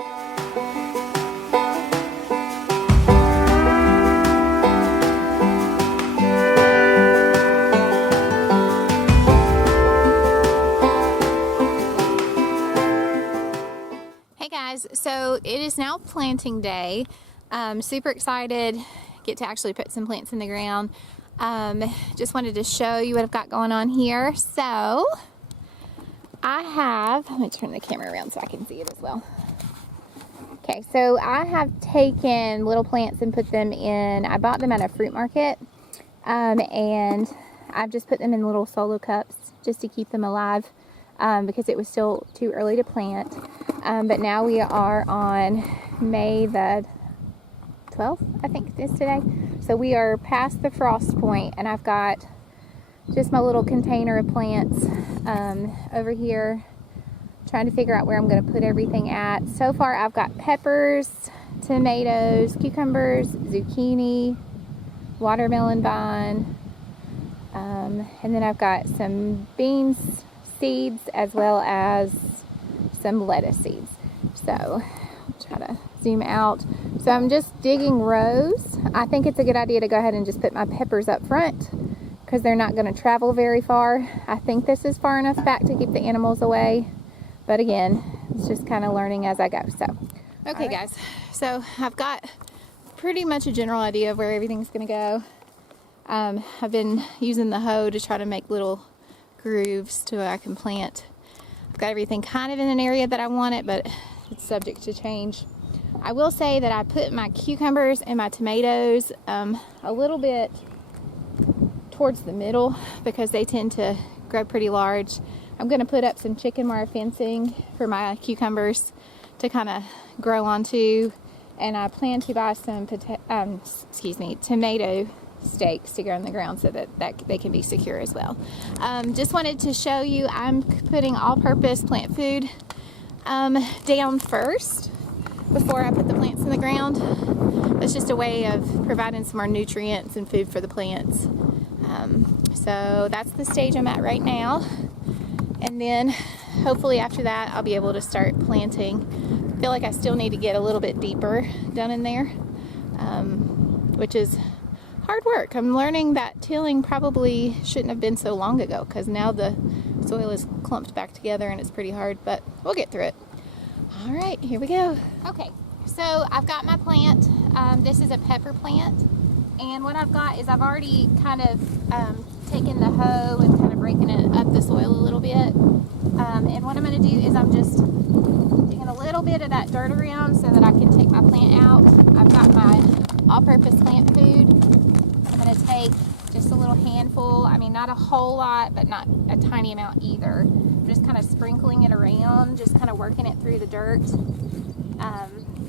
Hey guys, so it is now planting day. Super excited, get to actually put some plants in the ground. Just wanted to show you what I've got going on here. So I have, let me turn the camera around so I can see it as well. Okay, so I have taken little plants and put them in, I bought them at a fruit market, and I've just put them in little solo cups just to keep them alive, because it was still too early to plant. But now we are on May the 12th, I think it is today. So we are past the frost point, and I've got just my little container of plants over here, trying to figure out where I'm going to put everything at. So far I've got peppers, tomatoes, cucumbers, zucchini, watermelon vine, and then I've got some beans seeds as well as some lettuce seeds. So I'll try to zoom out. So I'm just digging rows. I think it's a good idea to go ahead and just put my peppers up front because they're not going to travel very far. I think this is far enough back to keep the animals away, but again, it's just kind of learning as I go. So okay guys, so I've got pretty much a general idea of where everything's going to go. I've been using the hoe to try to make little grooves to where I can plant. I've got everything kind of in an area that I want it, but it's subject to change. I will say that I put my cucumbers and my tomatoes a little bit towards the middle because they tend to grow pretty large. I'm going to put up some chicken wire fencing for my cucumbers to kind of grow onto, and I plan to buy some tomato stakes to grow in the ground so that they can be secure as well. Just wanted to show you I'm putting all-purpose plant food down first before I put the plants in the ground. It's just a way of providing some more nutrients and food for the plants. So that's the stage I'm at right now, and then hopefully after that I'll be able to start planting. I feel like I still need to get a little bit deeper down in there, which is hard work. I'm learning that tilling probably shouldn't have been so long ago because now the soil is clumped back together and it's pretty hard, but we'll get through it. All right, here we go. Okay, so I've got my plant. This is a pepper plant, and what I've got is I've already kind of taken the hoe and kind of breaking it up the soil a little bit. And what I'm going to do is I'm just digging a little bit of that dirt around so that I can take my plant out. I've got my all-purpose plant food. I'm going to take just a little handful. I mean, not a whole lot, but not a tiny amount either. I'm just kind of sprinkling it around, just kind of working it through the dirt.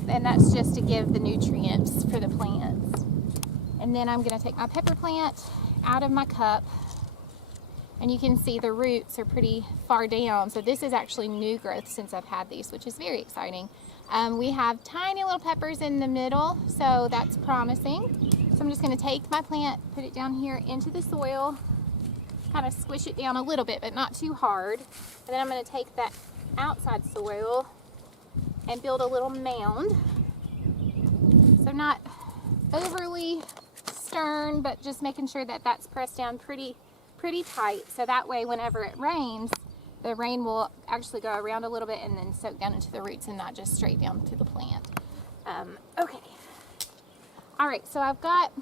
And that's just to give the nutrients for the plants. And then I'm going to take my pepper plant out of my cup, and you can see the roots are pretty far down. So this is actually new growth since I've had these, which is very exciting. We have tiny little peppers in the middle, so that's promising. So I'm just going to take my plant, put it down here into the soil, kind of squish it down a little bit, but not too hard. And then I'm going to take that outside soil and build a little mound. So not overly stern, but just making sure that that's pressed down pretty tight, so that way whenever it rains, the rain will actually go around a little bit and then soak down into the roots and not just straight down to the plant. Okay. All right, so I've got,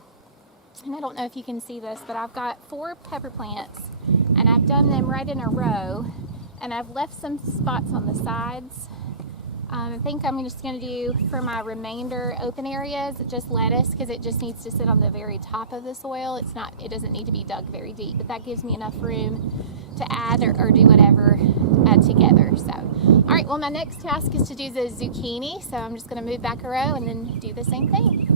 and I don't know if you can see this, but I've got 4 pepper plants, and I've done them right in a row, and I've left some spots on the sides. I think I'm just going to do for my remainder open areas just lettuce, because it just needs to sit on the very top of the soil. It doesn't need to be dug very deep, but that gives me enough room to add or do whatever together. So, all right, well, my next task is to do the zucchini, so I'm just going to move back a row and then do the same thing.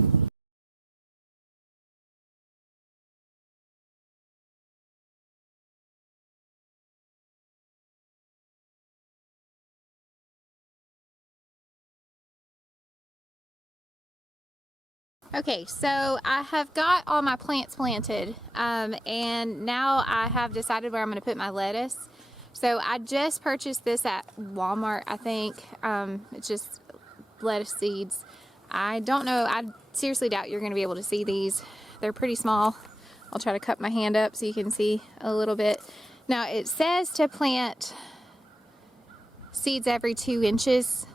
Okay, so I have got all my plants planted, and now I have decided where I'm going to put my lettuce. So I just purchased this at Walmart, I think. It's just lettuce seeds. I don't know, I seriously doubt you're going to be able to see these. They're pretty small. I'll try to cup my hand up so you can see a little bit. Now it says to plant seeds every 2 inches.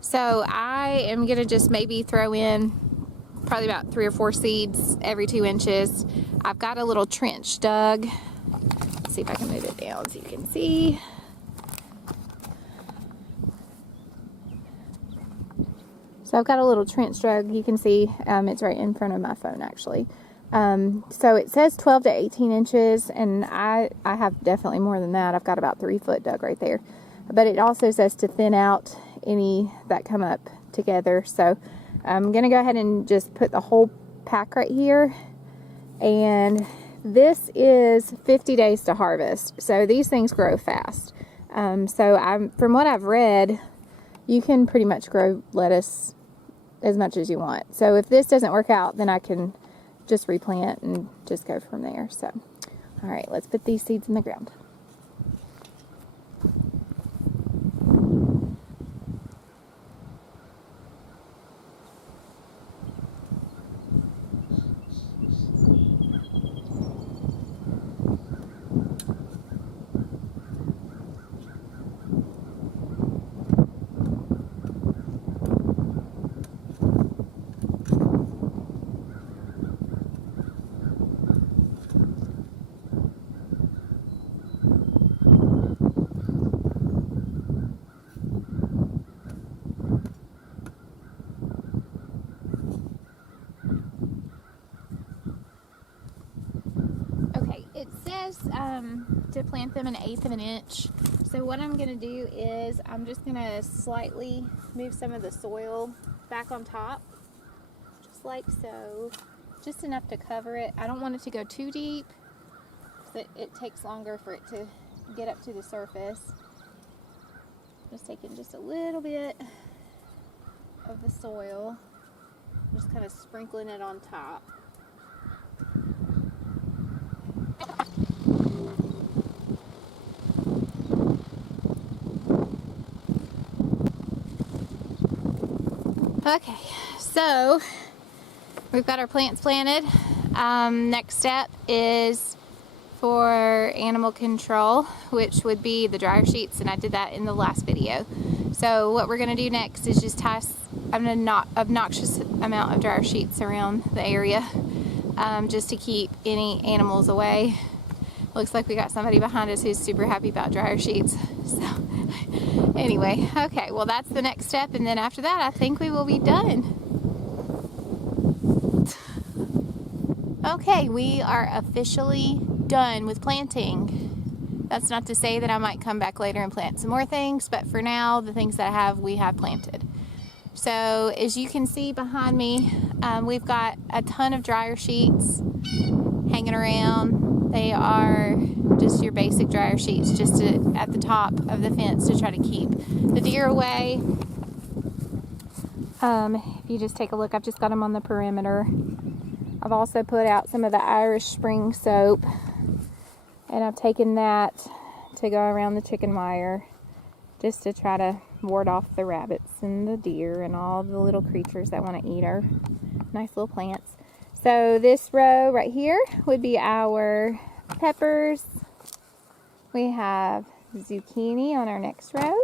So I am going to just maybe throw in probably about 3 or 4 seeds every 2 inches. I've got a little trench dug. Let's see if I can move it down so you can see. So I've got a little trench dug. You can see it's right in front of my phone actually. So it says 12 to 18 inches, and I have definitely more than that. I've got about 3 foot dug right there. But it also says to thin out any that come up together. So I'm going to go ahead and just put the whole pack right here. And this is 50 days to harvest. So these things grow fast. From what I've read, you can pretty much grow lettuce as much as you want. So if this doesn't work out, then I can just replant and just go from there. So, all right, let's put these seeds in the ground. To plant them 1/8 of an inch. So what I'm going to do is I'm just going to slightly move some of the soil back on top, just like so, just enough to cover it. I don't want it to go too deep, so it takes longer for it to get up to the surface. Just taking just a little bit of the soil, just kind of sprinkling it on top. Okay, so we've got our plants planted. Next step is for animal control, which would be the dryer sheets, and I did that in the last video. So what we're going to do next is just tie an obnoxious amount of dryer sheets around the area, just to keep any animals away. Looks like we got somebody behind us who's super happy about dryer sheets. So anyway, okay, well that's the next step, and then after that I think we will be done. Okay, we are officially done with planting. That's not to say that I might come back later and plant some more things, but for now the things that we have planted. So as you can see behind me, we've got a ton of dryer sheets hanging around. They are just your basic dryer sheets, just at the top of the fence to try to keep the deer away. If you just take a look, I've just got them on the perimeter. I've also put out some of the Irish Spring soap, and I've taken that to go around the chicken wire just to try to ward off the rabbits and the deer and all the little creatures that want to eat our nice little plants. So this row right here would be our peppers. We have zucchini on our next row.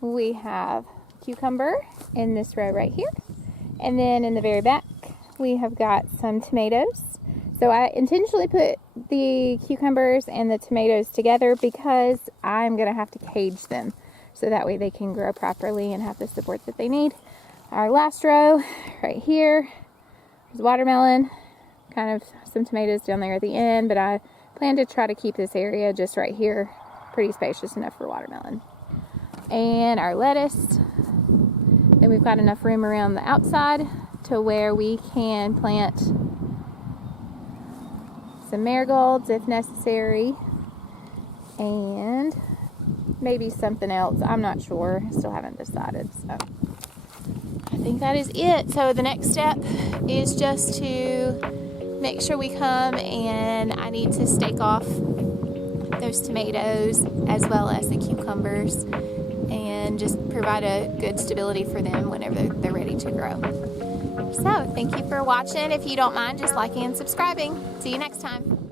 We have cucumber in this row right here. And then in the very back, we have got some tomatoes. So I intentionally put the cucumbers and the tomatoes together because I'm going to have to cage them, so that way they can grow properly and have the support that they need. Our last row right here is watermelon, kind of some tomatoes down there at the end, but I plan to try to keep this area just right here pretty spacious enough for watermelon. And our lettuce, and we've got enough room around the outside to where we can plant some marigolds if necessary, and maybe something else. I'm not sure, still haven't decided. So I think that is it. So the next step is just to make sure we come, and I need to stake off those tomatoes as well as the cucumbers, and then just provide a good stability for them whenever they're ready to grow. So thank you for watching. If you don't mind, just liking and subscribing. See you next time.